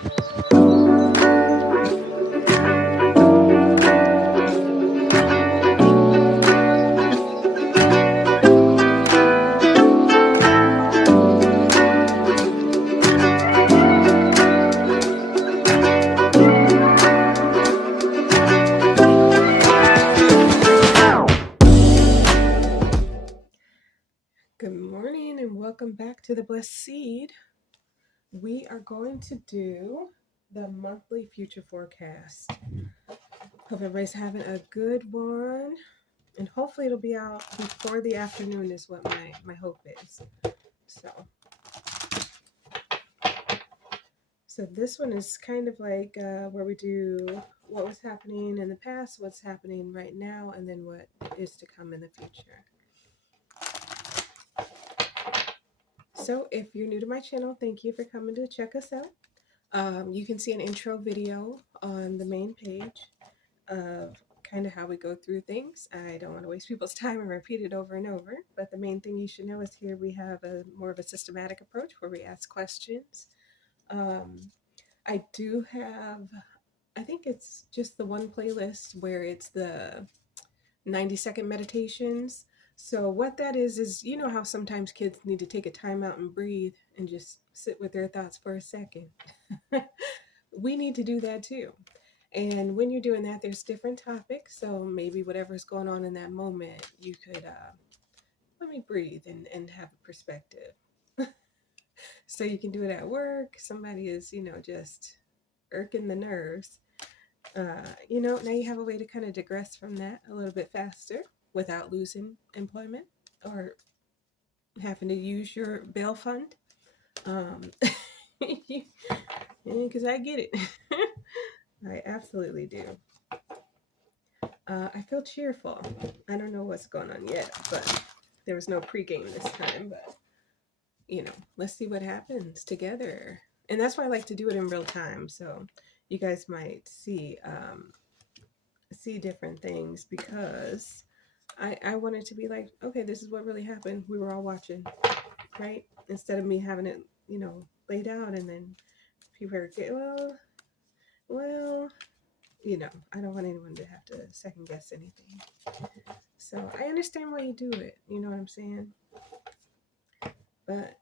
Good morning and welcome back to the Blessed Seed. We are going to do the monthly future forecast. Hope everybody's having a good one, and hopefully it'll be out before the afternoon is what my hope is. So this one is kind of like where we do what was happening in the past, what's happening right now, and then what is to come in the future. So if you're new to my channel, thank you for coming to check us out. You can see an intro video on the main page of kind of how we go through things. I don't want to waste people's time and repeat it over and over, but the main thing you should know is here we have a more of a systematic approach where we ask questions. I do have, I think it's just the one playlist where it's the 90-second meditations. So what that is you know how sometimes kids need to take a time out and breathe and just sit with their thoughts for a second. We need to do that too. And when you're doing that, there's different topics. So maybe whatever's going on in that moment, you could let me breathe and have a perspective. So you can do it at work. Somebody is, just irking the nerves. Now you have a way to kind of digress from that a little bit faster without losing employment or having to use your bail fund. Because I get it. I absolutely do. I feel cheerful. I don't know what's going on yet, but there was no pregame this time. But, let's see what happens together. And that's why I like to do it in real time. So you guys might see different things because I want it to be like, okay, this is what really happened. We were all watching, right? Instead of me having it, laid out and then people are well, I don't want anyone to have to second guess anything. So I understand why you do it. You know what I'm saying? But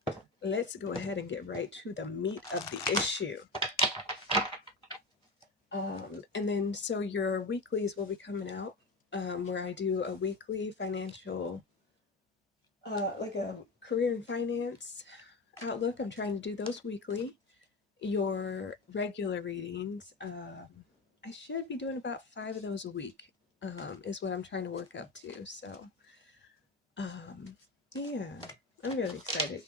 let's go ahead and get right to the meat of the issue. And then so your weeklies will be coming out where I do a weekly financial, like a career and finance outlook. I'm trying to do those weekly. Your regular readings, I should be doing about 5 of those a week, is what I'm trying to work up to. So, yeah, I'm really excited.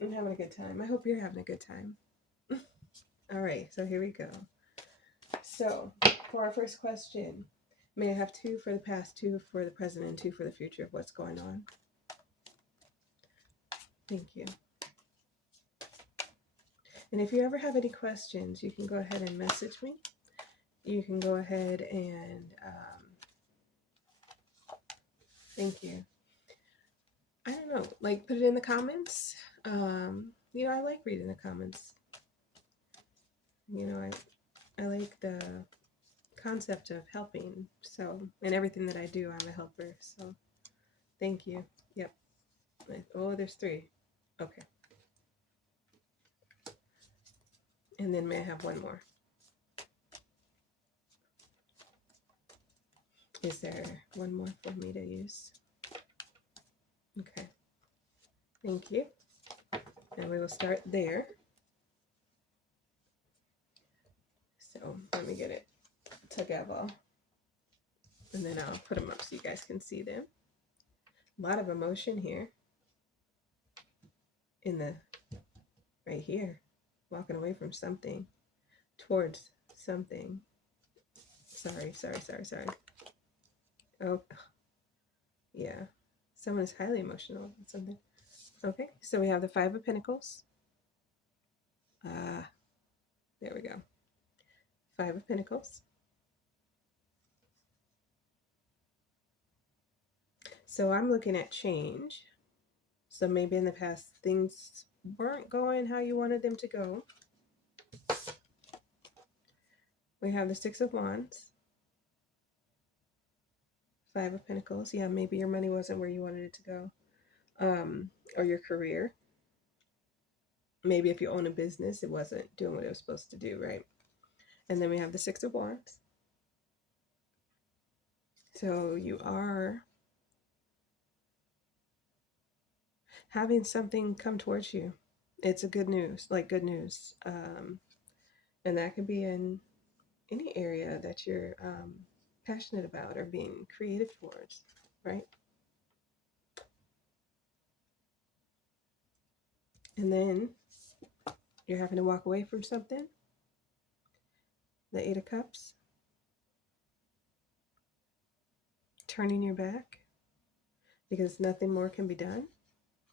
I'm having a good time. I hope you're having a good time. All right, so here we go. So, for our first question, may I have 2 for the past, 2 for the present, and 2 for the future of what's going on? Thank you. And if you ever have any questions, you can go ahead and message me. You can go ahead and, thank you. I don't know, like put it in the comments. I like reading the comments. I like the concept of helping. So, in everything that I do, I'm a helper. So, thank you. Yep. Oh, there's 3. Okay. And then may I have 1 more? Is there 1 more for me to use? Okay. Thank you. And we will start there. So let me get it together. And then I'll put them up so you guys can see them. A lot of emotion here. Right here. Walking away from something. Towards something. Sorry. Oh, yeah. Someone is highly emotional about something. Okay, so we have the 5 of Pentacles. There we go. 5 of Pentacles. So I'm looking at change. So maybe in the past things weren't going how you wanted them to go. We have the Six of Wands, Five of Pentacles. Yeah, maybe your money wasn't where you wanted it to go, or your career. Maybe if you own a business, it wasn't doing what it was supposed to do, right? And then we have the Six of Wands. So you are having something come towards you. It's a good news, like good news. And that could be in any area that you're passionate about or being creative towards, right? And then you're having to walk away from something. The Eight of Cups. Turning your back because nothing more can be done.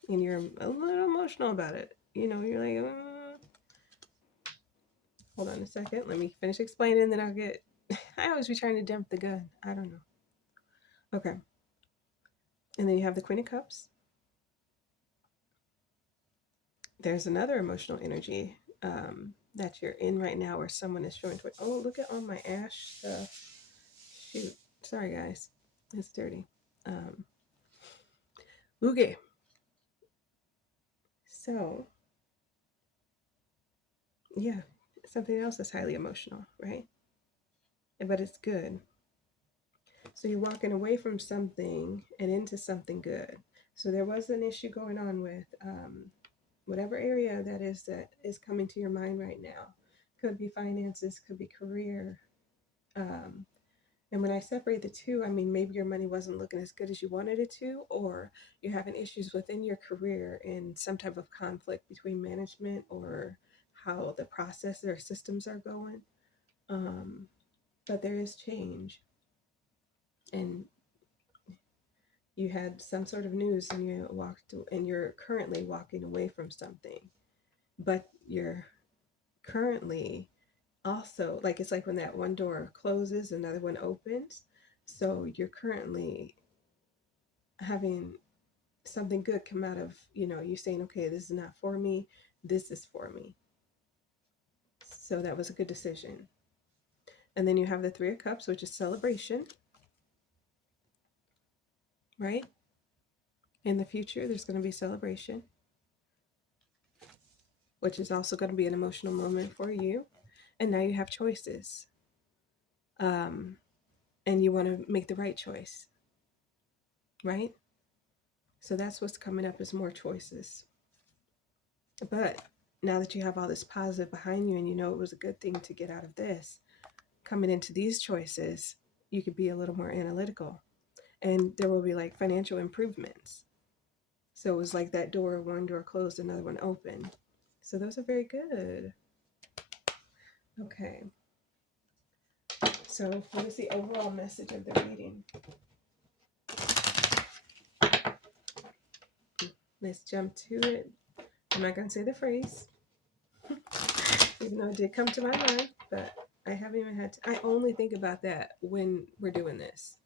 And you're a little emotional about it. You know, you're like, hold on a second. Let me finish explaining, then I'll get. I always be trying to jump the gun. I don't know. Okay. And then you have the Queen of Cups. There's another emotional energy that you're in right now where someone is showing toward. Oh, look at all my ash stuff. Shoot. Sorry, guys. It's dirty. Okay. So, yeah, something else is highly emotional, right? But it's good. So you're walking away from something and into something good. So there was an issue going on with whatever area that is coming to your mind right now. Could be finances, could be career. And when I separate the two, I mean, maybe your money wasn't looking as good as you wanted it to, or you're having issues within your career and some type of conflict between management or how the process or systems are going. But there is change. And you had some sort of news and you're currently walking away from something, but you're currently also like it's like when that one door closes another one opens, so you're currently having something good come out of you saying, okay, this is not for me, this is for me. So that was a good decision. And then you have the Three of Cups, which is celebration, right? In the future there's going to be celebration, which is also going to be an emotional moment for you. And now you have choices, um, and you want to make the right choice, right? So that's what's coming up is more choices. But now that you have all this positive behind you and you know it was a good thing to get out of this, coming into these choices, you could be a little more analytical. And there will be like financial improvements. So it was like that door, one door closed, another one open. So those are very good. Okay. So what is the overall message of the reading? Let's jump to it. I'm not going to say the phrase, even though it did come to my mind, but I haven't even had to. I only think about that when we're doing this.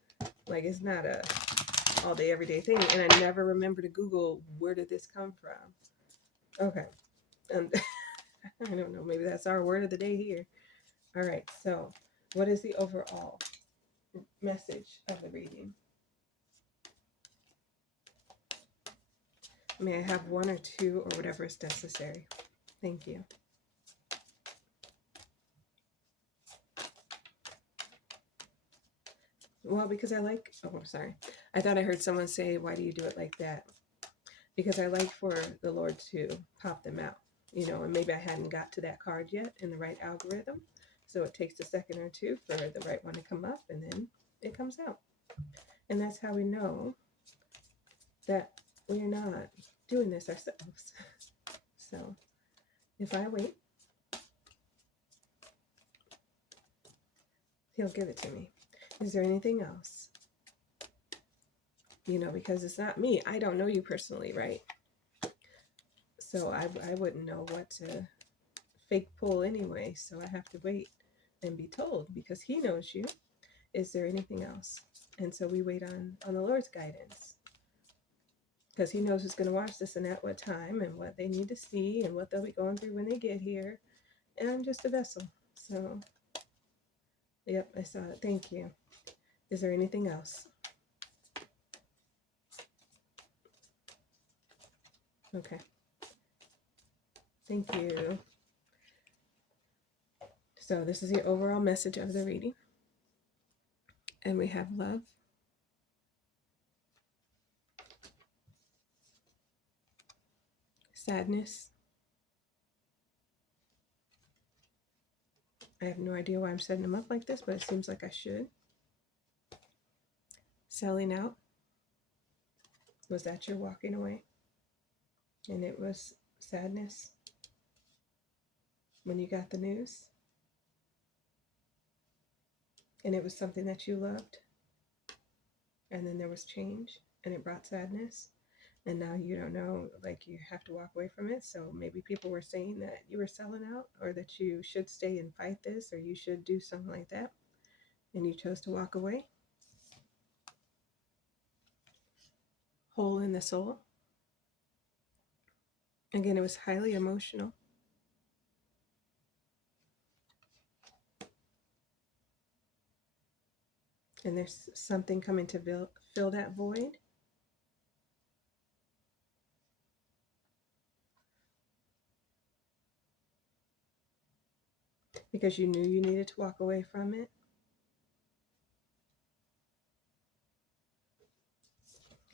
Like, it's not a all day, everyday thing. And I never remember to Google, where did this come from? Okay. And I don't know. Maybe that's our word of the day here. All right. So, what is the overall message of the reading? May I have one or two or whatever is necessary? Thank you. Well, because I like, oh, I'm sorry. I thought I heard someone say, why do you do it like that? Because I like for the Lord to pop them out, and maybe I hadn't got to that card yet in the right algorithm. So it takes a second or two for the right one to come up, and then it comes out. And that's how we know that we're not doing this ourselves. So if I wait, he'll give it to me. Is there anything else? Because it's not me. I don't know you personally, right? So I wouldn't know what to fake pull anyway. So I have to wait and be told because he knows you. Is there anything else? And so we wait on the Lord's guidance because he knows who's going to watch this and at what time and what they need to see and what they'll be going through when they get here. And I'm just a vessel. So Yep, I saw it. Thank you. Is there anything else? Okay. Thank you. So this is the overall message of the reading. And we have love, sadness. I have no idea why I'm setting them up like this, but it seems like I should. Selling out. Was that your walking away? And it was sadness when you got the news? And it was something that you loved? And then there was change and it brought sadness? And now you don't know, like you have to walk away from it. So maybe people were saying that you were selling out, or that you should stay and fight this, or you should do something like that, and you chose to walk away. Hole in the soul. Again, it was highly emotional. And there's something coming to fill that void. Because you knew you needed to walk away from it.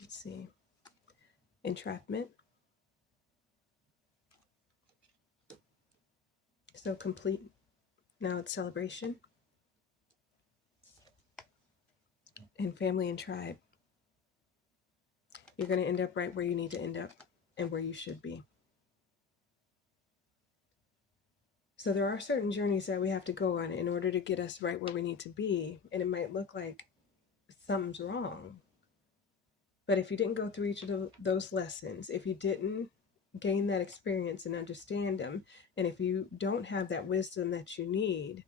Let's see. Entrapment. So complete. Now it's celebration. And family and tribe. You're going to end up right where you need to end up and where you should be. So there are certain journeys that we have to go on in order to get us right where we need to be. And it might look like something's wrong. But if you didn't go through each of those lessons, if you didn't gain that experience and understand them, and if you don't have that wisdom that you need,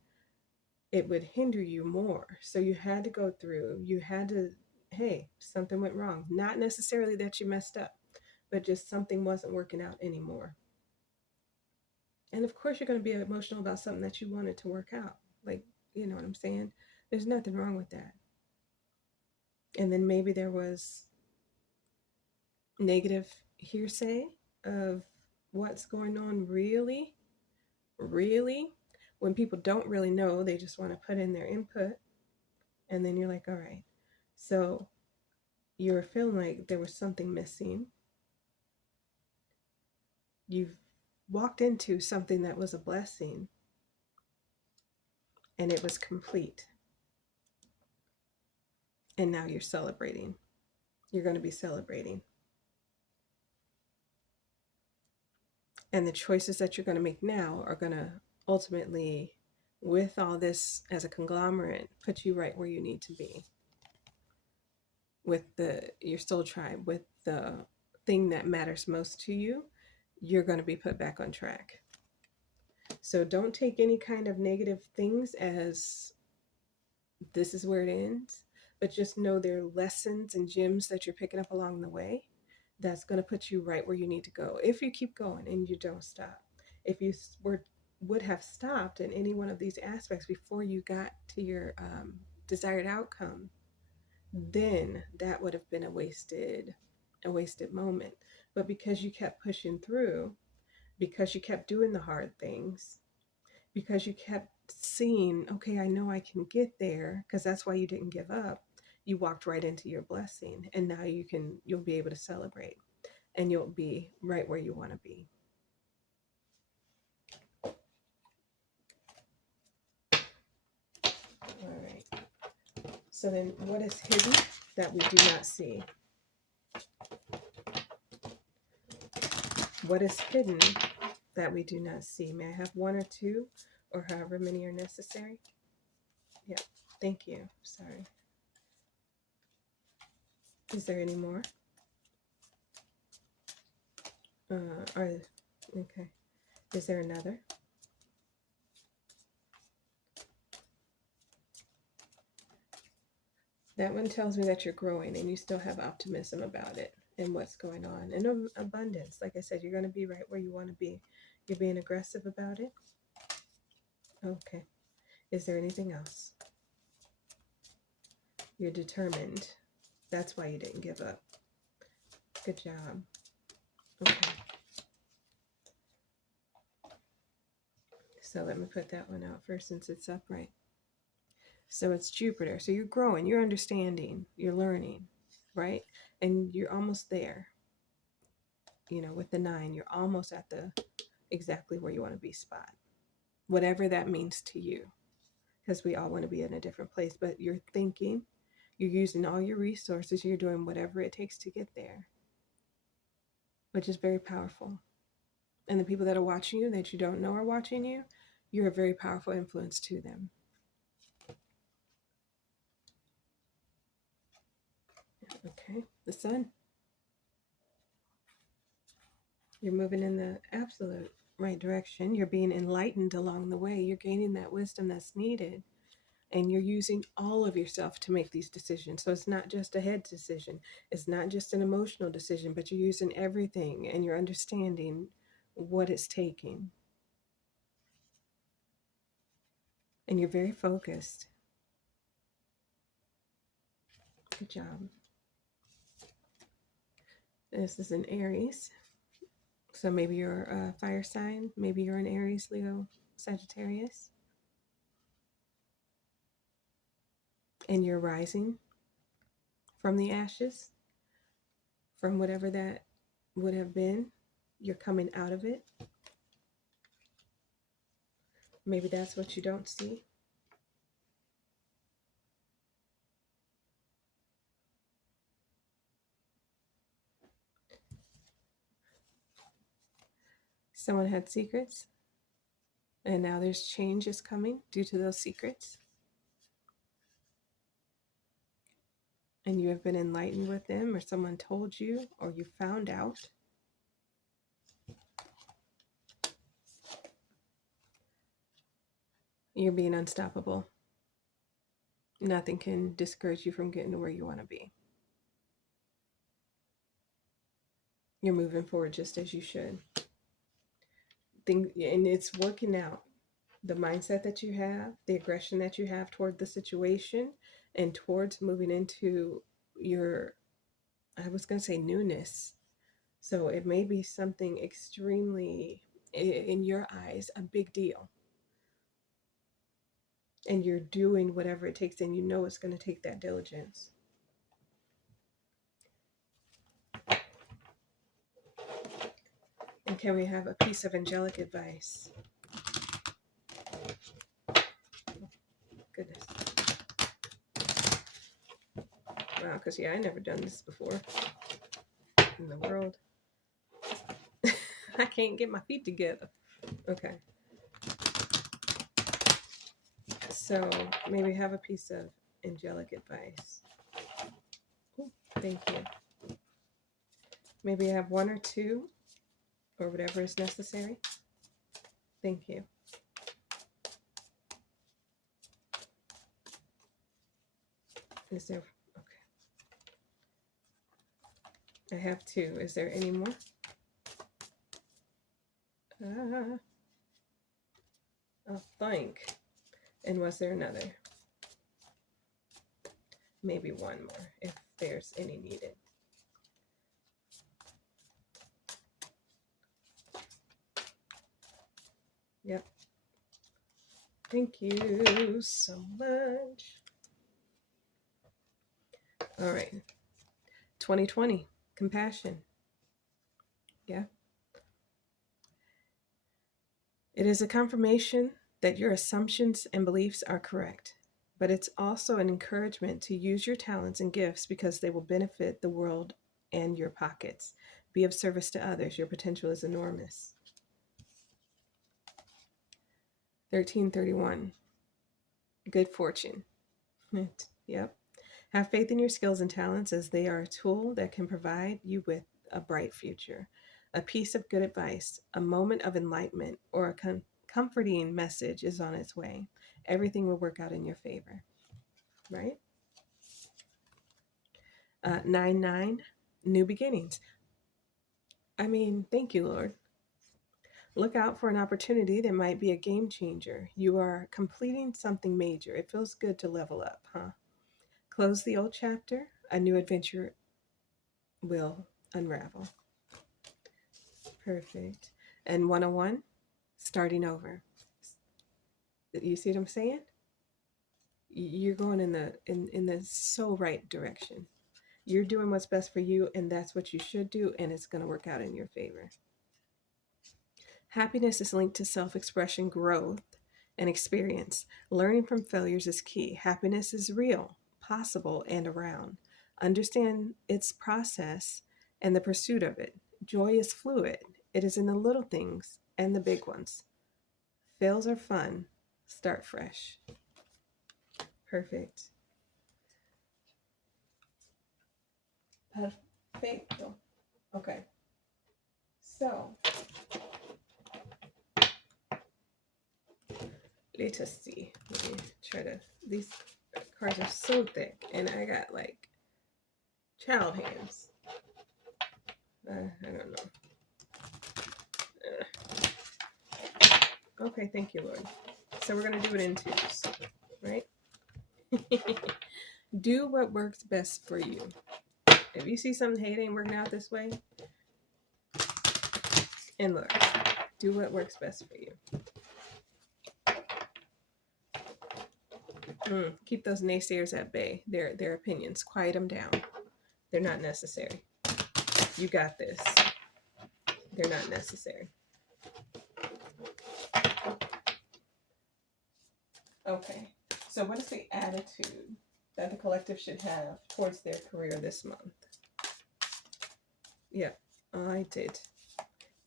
it would hinder you more. So you had to go through, you had to, hey, something went wrong. Not necessarily that you messed up, but just something wasn't working out anymore. And of course, you're going to be emotional about something that you wanted to work out. Like, you know what I'm saying? There's nothing wrong with that. And then maybe there was negative hearsay of what's going on really, really. When people don't really know, they just want to put in their input. And then you're like, all right. So you were feeling like there was something missing. You've walked into something that was a blessing, and it was complete. And now you're celebrating. You're going to be celebrating. And the choices that you're going to make now are going to ultimately, with all this as a conglomerate, put you right where you need to be with your soul tribe, with the thing that matters most to you. You're going to be put back on track. So don't take any kind of negative things as this is where it ends, but just know there are lessons and gems that you're picking up along the way that's going to put you right where you need to go if you keep going and you don't stop. If you would have stopped in any one of these aspects before you got to your desired outcome, then that would have been a wasted moment. But because you kept pushing through, because you kept doing the hard things, because you kept seeing, okay, I know I can get there, because that's why you didn't give up. You walked right into your blessing, and now you'll be able to celebrate, and you'll be right where you want to be. All right. So then what is hidden that we do not see? What is hidden that we do not see? May I have one or two, or however many are necessary? Yeah. Thank you. Sorry. Is there any more? Okay. Is there another? That one tells me that you're growing and you still have optimism about it and what's going on. And abundance. Like I said, you're going to be right where you want to be. You're being aggressive about it. Okay. Is there anything else? You're determined. That's why you didn't give up. Good job. Okay. So let me put that one out first since it's upright. So it's Jupiter. So you're growing, you're understanding, you're learning, right? And you're almost there. With the 9, you're almost at the exactly where you want to be spot. Whatever that means to you. Because we all want to be in a different place, but you're thinking, you're using all your resources, you're doing whatever it takes to get there, which is very powerful. And the people that are watching you that you don't know are watching you, you're a very powerful influence to them. Okay, the sun. You're moving in the absolute right direction. You're being enlightened along the way. You're gaining that wisdom that's needed. And you're using all of yourself to make these decisions. So it's not just a head decision, it's not just an emotional decision, but you're using everything and you're understanding what it's taking. And you're very focused. Good job. This is an Aries. So maybe you're a fire sign, maybe you're an Aries, Leo, Sagittarius. And you're rising from the ashes, from whatever that would have been. You're coming out of it. Maybe that's what you don't see. Someone had secrets, and now there's changes coming due to those secrets. And you have been enlightened with them, or someone told you, or you found out. You're being unstoppable. Nothing can discourage you from getting to where you want to be. You're moving forward just as you should. And it's working out. The mindset that you have, the aggression that you have toward the situation, and towards moving into your, I was going to say newness. So it may be something extremely, in your eyes, a big deal. And you're doing whatever it takes, and you know it's going to take that diligence. And can we have a piece of angelic advice? Goodness. Wow, because I never done this before in the world. I can't get my feet together. Okay. So maybe have a piece of angelic advice. Ooh, thank you. Maybe have one or two, or whatever is necessary. Thank you. Is there, okay. I have two. Is there any more? I'll think. And was there another? Maybe one more, if there's any needed. Yep. Thank you so much. All right. 2020, compassion. Yeah. It is a confirmation that your assumptions and beliefs are correct, but it's also an encouragement to use your talents and gifts because they will benefit the world and your pockets. Be of service to others. Your potential is enormous. 1331. Good fortune. Yep. Have faith in your skills and talents as they are a tool that can provide you with a bright future. A piece of good advice, a moment of enlightenment, or a comforting message is on its way. Everything will work out in your favor, right? 9-9, new beginnings. I mean, thank you, Lord. Look out for an opportunity that might be a game changer. You are completing something major. It feels good to level up, huh? Close the old chapter, a new adventure will unravel. Perfect. And 101, starting over. You see what I'm saying? You're going in the so right direction. You're doing what's best for you, and that's what you should do, and it's going to work out in your favor. Happiness is linked to self expression, growth, and experience. Learning from failures is key. Happiness is real, possible, and around. Understand its process and the pursuit of it. Joy is fluid, it is in the little things and the big ones. Fails are fun. Start fresh. Perfect. Perfecto. Okay. So let us see. Let me try to. These cards are so thick, and I got like child hands. I don't know. Okay, thank you, Lord. So we're gonna do it in twos, right? Do what works best for you. If you see something, hey, it ain't working out this way, and look, do what works best for you. Keep those naysayers at bay. Their opinions. Quiet them down. They're not necessary. You got this. They're not necessary. Okay. So what is the attitude that the collective should have towards their career this month? Yeah, I did.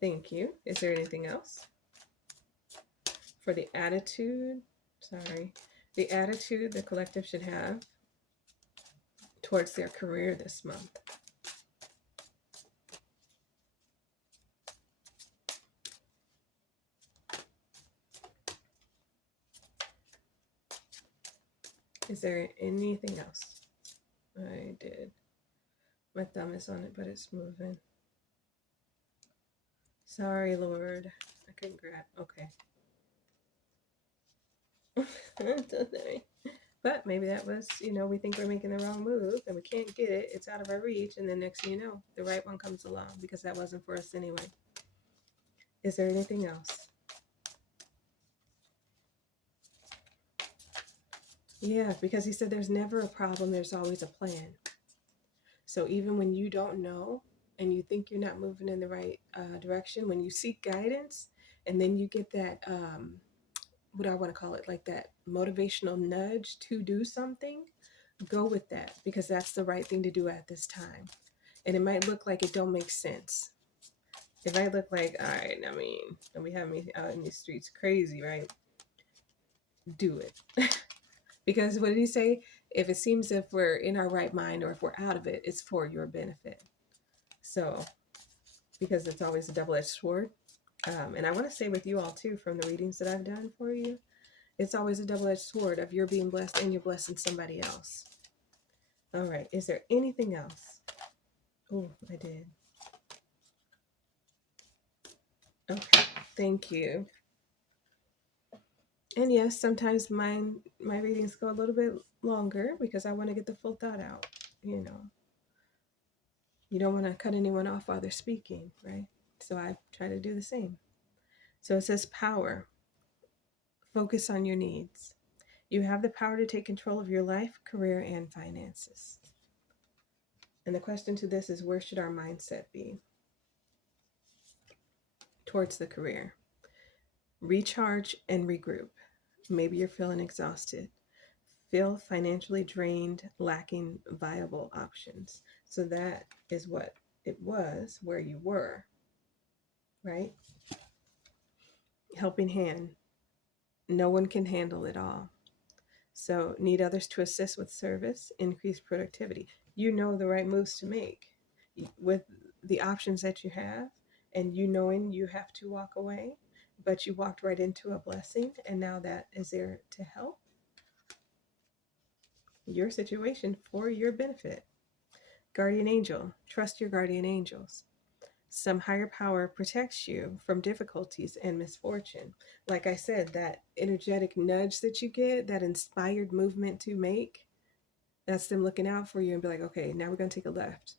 Thank you. Is there anything else? For the attitude, the attitude the collective should have towards their career this month. Is there anything else? I did. My thumb is on it, but it's moving. Sorry, Lord. I couldn't grab. Okay. I'm so sorry. But maybe that was, we think we're making the wrong move and we can't get it. It's out of our reach. And then next thing you know, the right one comes along because that wasn't for us anyway. Is there anything else? Yeah, because he said there's never a problem, there's always a plan. So even when you don't know and you think you're not moving in the right direction, when you seek guidance and then you get that, what do I want to call it, like that motivational nudge to do something, go with that because that's the right thing to do at this time. And it might look like it don't make sense. It might look like, all right, I mean, don't be having me out in these streets crazy, right? Do it. Because what did he say? If it seems if we're in our right mind or if we're out of it, it's for your benefit. So, because it's always a double-edged sword. And I want to say with you all too, from the readings that I've done for you, it's always a double-edged sword of you're being blessed and you're blessing somebody else. All right. Is there anything else? Oh, I did. Okay. Thank you. And yes, sometimes my readings go a little bit longer because I want to get the full thought out. You don't want to cut anyone off while they're speaking, right? So I try to do the same. So it says power. Focus on your needs. You have the power to take control of your life, career, and finances. And the question to this is, where should our mindset be towards the career? Recharge and regroup. Maybe you're feeling exhausted. Feel financially drained, lacking viable options. So that is what it was where you were, right? Helping hand. No one can handle it all. So need others to assist with service, increase productivity. You know the right moves to make with the options that you have, and you knowing you have to walk away, but you walked right into a blessing, and now that is there to help your situation for your benefit. Guardian angel, trust your guardian angels. Some higher power protects you from difficulties and misfortune. Like I said, that energetic nudge that you get, that inspired movement to make, That's them looking out for you and be like, okay, now we're going to take a left.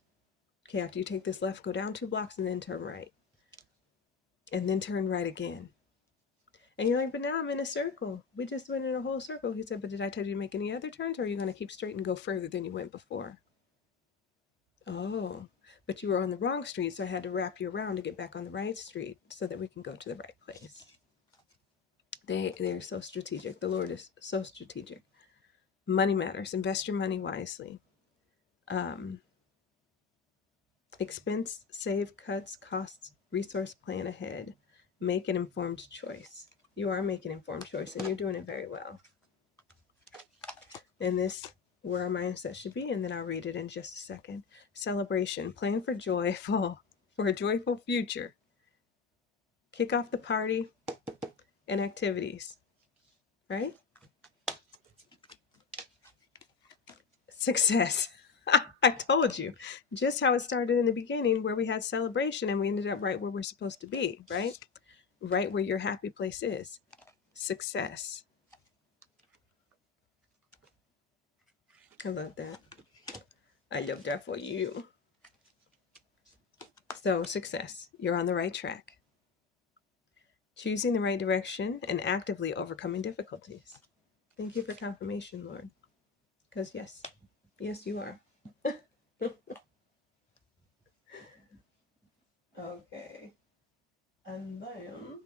Okay, after you take this left, go down 2 blocks and then turn right. And then turn right again. And you're like, but now I'm in a circle. We just went in a whole circle. He said, but did I tell you to make any other turns, or are you going to keep straight and go further than you went before? Oh, but you were on the wrong street, so I had to wrap you around to get back on the right street so that we can go to the right place. They're so strategic. The Lord is so strategic. Money matters. Invest your money wisely. Um, Expense, save, cuts, costs, resource plan ahead. Make an informed choice. You are making an informed choice, and you're doing it very well. And this where our mindset should be, and then I'll read it in just a second. Celebration. Plan for a joyful future. Kick off the party and activities. Right? Success. I told you just how it started in the beginning, where we had celebration and we ended up right where we're supposed to be, right? Right where your happy place is. Success. I love that. I love that for you. So, success. You're on the right track. Choosing the right direction and actively overcoming difficulties. Thank you for confirmation, Lord. Because, yes, you are. Okay. And then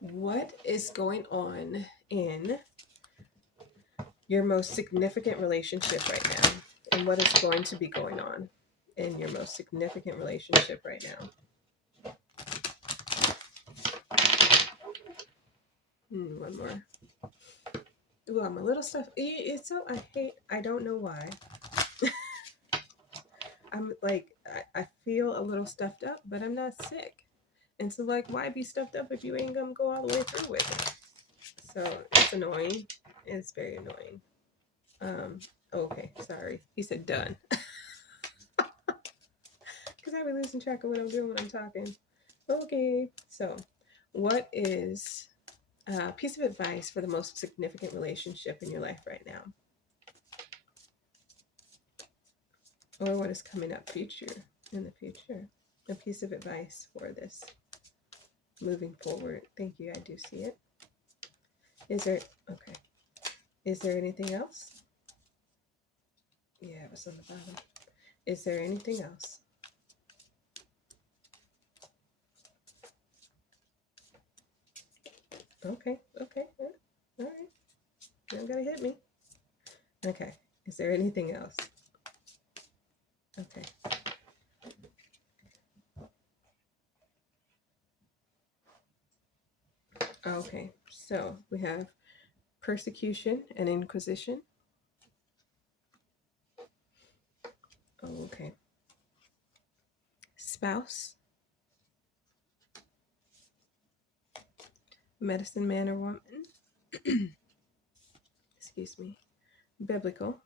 what is going on in your most significant relationship right now? And what is going to be going on in your most significant relationship right now? One more. Ooh, I'm a little stuff. It's so I don't know why. I'm like, I feel a little stuffed up, but I'm not sick. And so, like, why be stuffed up if you ain't gonna go all the way through with it? So it's annoying. It's very annoying. Okay, sorry. He said done. Because I be losing track of what I'm doing when I'm talking. Okay, so what is a piece of advice for the most significant relationship in your life right now? Or what is coming up in the future? A piece of advice for this moving forward. Thank you, I do see it. Okay. Is there anything else? Yeah, it was on the bottom. Is there anything else? Okay. All right. You don't gotta hit me. Okay. Is there anything else? Okay. Okay. So we have persecution and inquisition. Okay. Spouse, medicine man or woman. Excuse me. Biblical,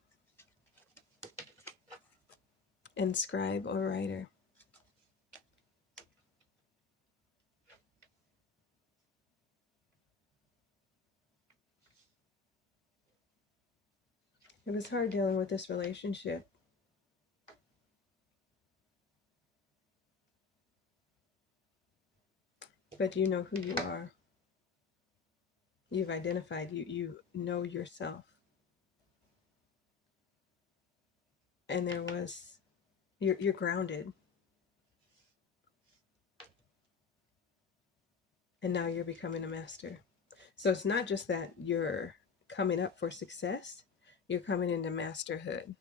and scribe or writer. It was hard dealing with this relationship. But you know who you are. You've identified, you know yourself. And you're grounded. And now you're becoming a master. So it's not just that you're coming up for success, you're coming into masterhood.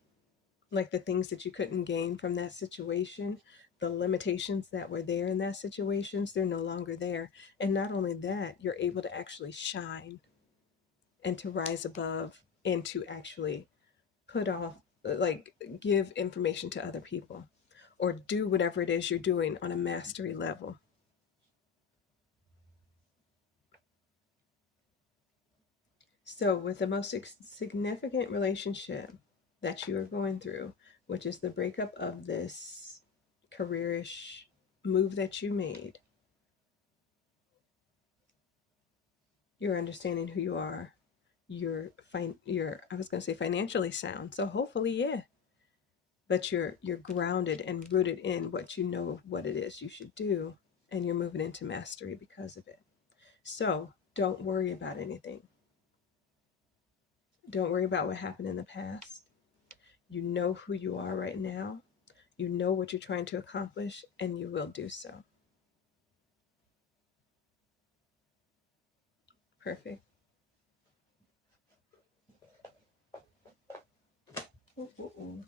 Like the things that you couldn't gain from that situation, the limitations that were there in that situation, they're no longer there. And not only that, you're able to actually shine and to rise above and to actually put off, like, give information to other people or do whatever it is you're doing on a mastery level. So, with the most significant relationship that you are going through, which is the breakup of this careerish move that you made, you're understanding who you are. You're I was going to say financially sound. So hopefully, yeah, but you're grounded and rooted in what you know of what it is you should do, and you're moving into mastery because of it. So don't worry about anything. Don't worry about what happened in the past. You know who you are right now. You know what you're trying to accomplish, and you will do so. Perfect. Ooh, ooh, ooh.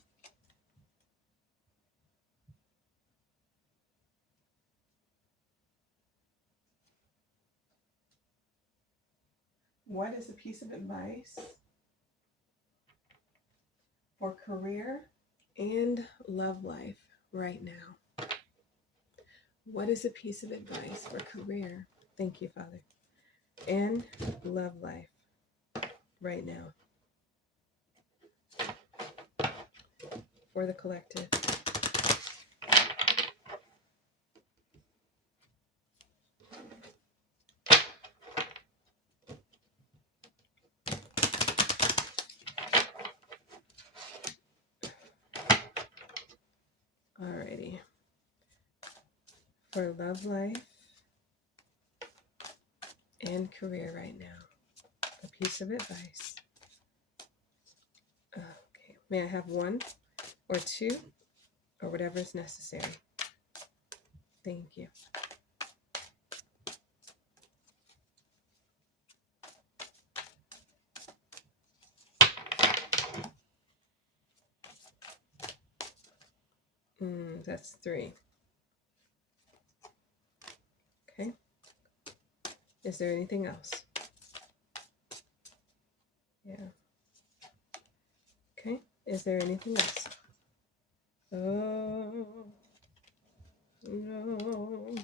What is a piece of advice for career and love life right now? What is a piece of advice for career? Thank you, Father. And love life right now for the collective. Alrighty. For love life and career right now, a piece of advice. Okay. May I have one or two or whatever is necessary? Thank you. That's three. Okay. Is there anything else? Yeah. Okay. Is there anything else? Oh, no.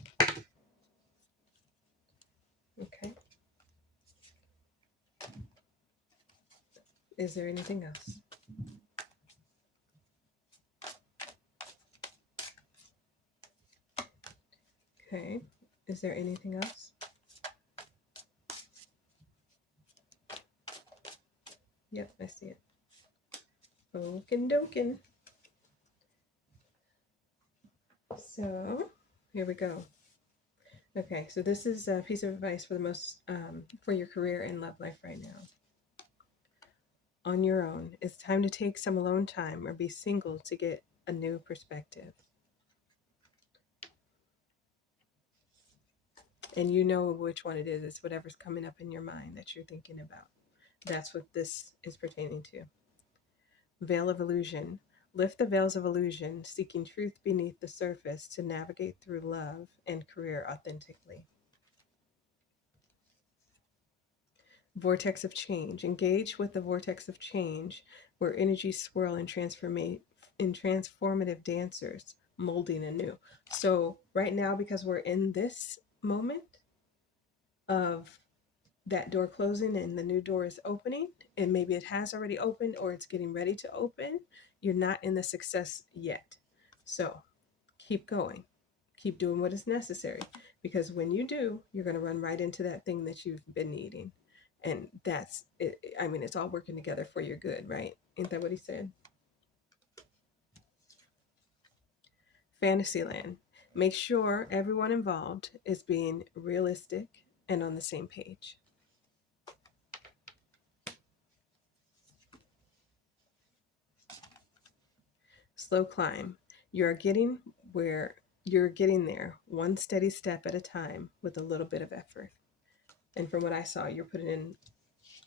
Okay. Is there anything else? Okay. Is there anything else? Yep, I see it. Okin dokin. So here we go. Okay, so this is a piece of advice for the most for your career and love life right now. On your own, it's time to take some alone time or be single to get a new perspective. And you know which one it is. It's whatever's coming up in your mind that you're thinking about. That's what this is pertaining to. Veil of illusion. Lift the veils of illusion, seeking truth beneath the surface to navigate through love and career authentically. Vortex of change. Engage with the vortex of change where energies swirl and in transformative dancers, molding anew. So right now, because we're in this moment of that door closing and the new door is opening, and maybe it has already opened or it's getting ready to open, you're not in the success yet. So keep going, keep doing what is necessary, because when you do, you're going to run right into that thing that you've been needing. And that's it. I mean, it's all working together for your good, right? Ain't that what he said? Fantasyland. Make sure everyone involved is being realistic and on the same page. Slow climb. You're getting where you're getting there one steady step at a time with a little bit of effort. And from what I saw, you're putting in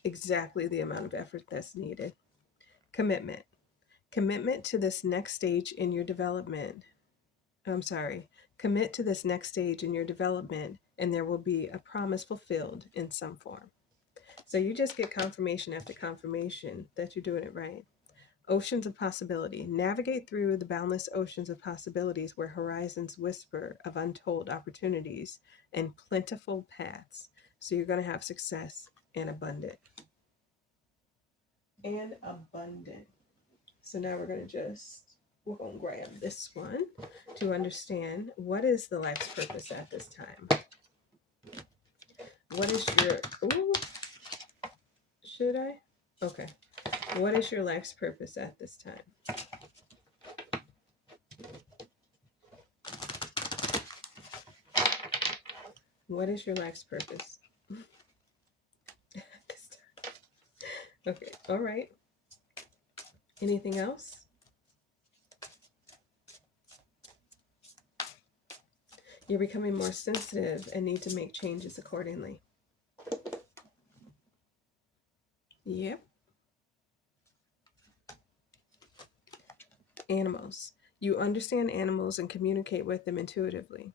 exactly the amount of effort that's needed. Commitment. Commitment to this next stage in your development. I'm sorry. Commit to this next stage in your development, and there will be a promise fulfilled in some form. So you just get confirmation after confirmation that you're doing it right. Oceans of possibility. Navigate through the boundless oceans of possibilities where horizons whisper of untold opportunities and plentiful paths. So you're going to have success and abundant. And abundant. So now we're going to just we're going to grab this one to understand what is the life's purpose at this time. What is your, ooh, should I? Okay. What is your life's purpose at this time? What is your life's purpose at this time? Okay. All right. Anything else? You're becoming more sensitive and need to make changes accordingly. Yep. Animals. You understand animals and communicate with them intuitively.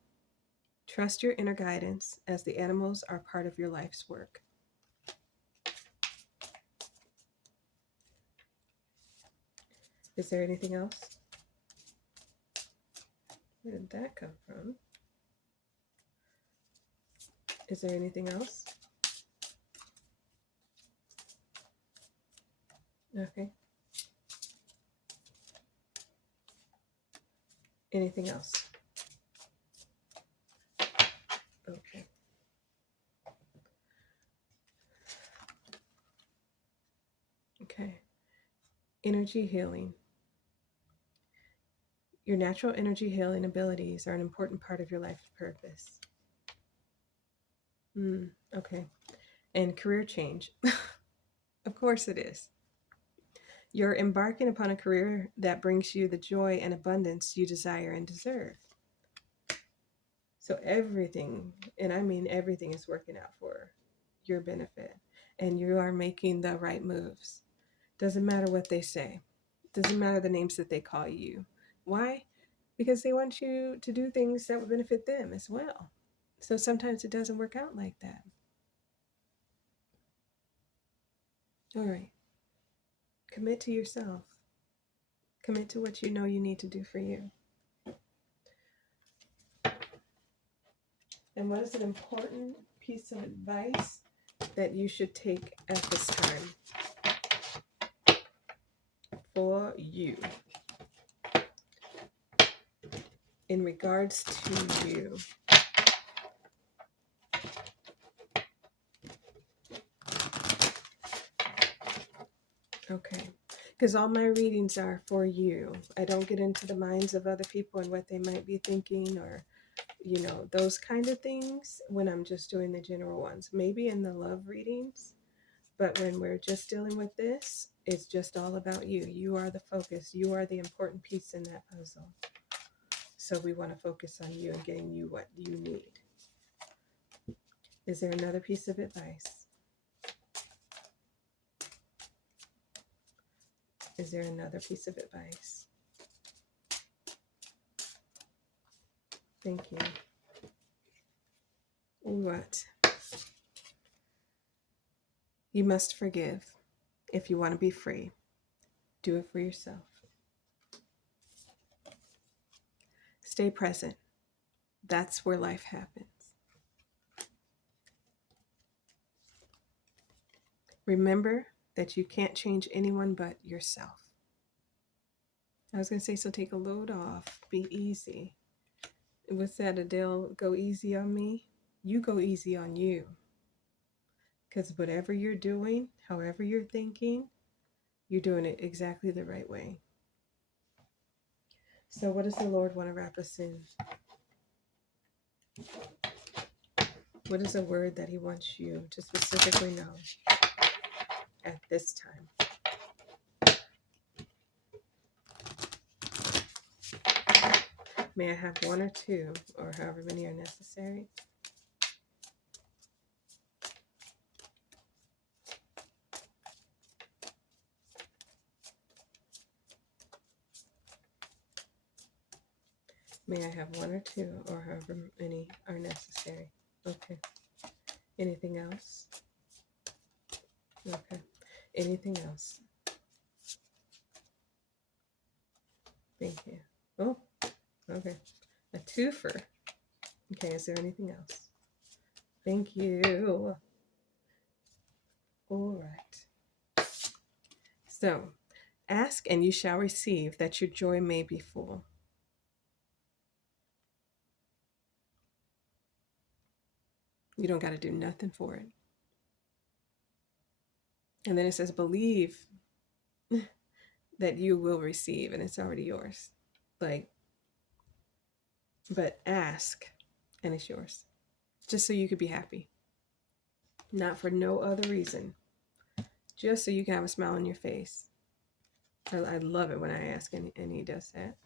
Trust your inner guidance as the animals are part of your life's work. Is there anything else? Where did that come from? Is there anything else? Okay. Anything else? Okay. Okay. Energy healing. Your natural energy healing abilities are an important part of your life purpose. Okay. And career change. Of course it is. You're embarking upon a career that brings you the joy and abundance you desire and deserve. So everything, and I mean everything, is working out for your benefit. And you are making the right moves. Doesn't matter what they say. Doesn't matter the names that they call you. Why? Because they want you to do things that would benefit them as well. So sometimes it doesn't work out like that. All right. Commit to yourself. Commit to what you know you need to do for you. And what is an important piece of advice that you should take at this time for you in regards to you? Okay. Because all my readings are for you. I don't get into the minds of other people and what they might be thinking, or those kind of things when I'm just doing the general ones. Maybe in the love readings, but when we're just dealing with this, it's just all about you. You are the focus. You are the important piece in that puzzle. So we want to focus on you and getting you what you need. Is there another piece of advice? Is there another piece of advice? Thank you. What? You must forgive. If you want to be free, do it for yourself. Stay present. That's where life happens. Remember that you can't change anyone but yourself. I was going to say, so take a load off. Be easy. What's that, Adele? Go easy on me? You go easy on you. Because whatever you're doing, however you're thinking, you're doing it exactly the right way. So what does the Lord want to wrap us in? What is a word that he wants you to specifically know at this time? May I have one or two, or however many are necessary? May I have one or two, or however many are necessary? Okay. Anything else? Okay. Anything else? Thank you. Oh, okay. A twofer. Okay, is there anything else? Thank you. All right. So, Ask and you shall receive, that your joy may be full. You don't got to do nothing for it. And then it says, believe that you will receive, and it's already yours. Like, but ask and it's yours. Just so you could be happy. Not for no other reason. Just so you can have a smile on your face. I love it when I ask and he does that.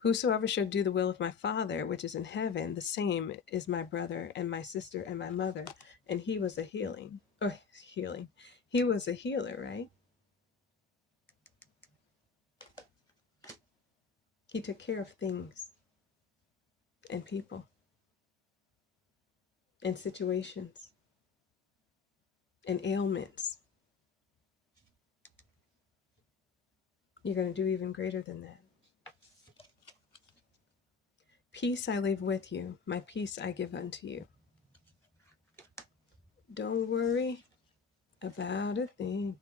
Whosoever shall do the will of my Father, which is in heaven, the same is my brother and my sister and my mother. And he was a healing. He was a healer, right? He took care of things and people and situations and ailments. You're going to do even greater than that. Peace I leave with you, my peace I give unto you. Don't worry about a thing.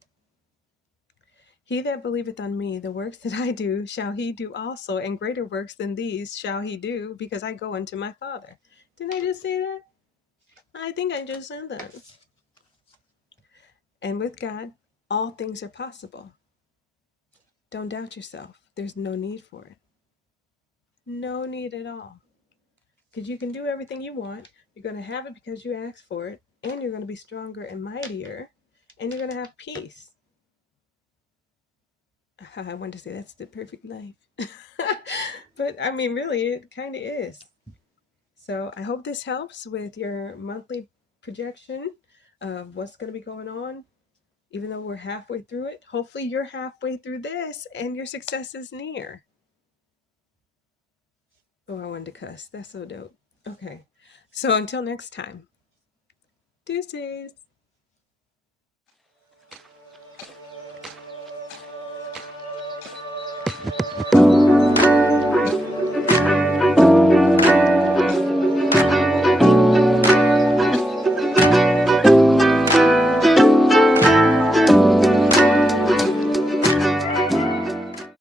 He that believeth on me, the works that I do, shall he do also, and greater works than these shall he do, because I go unto my Father. Didn't I just say that? I think I just said that. And with God, all things are possible. Don't doubt yourself. There's no need for it. No need at all. Because you can do everything you want. You're going to have it because you asked for it. And you're going to be stronger and mightier. And you're going to have peace. I wanted to say that's the perfect life. But I mean, really, it kind of is. So I hope this helps with your monthly projection of what's going to be going on. Even though we're halfway through it, hopefully you're halfway through this and your success is near. Oh, I wanted to cuss. That's so dope. Okay. So until next time, deuces.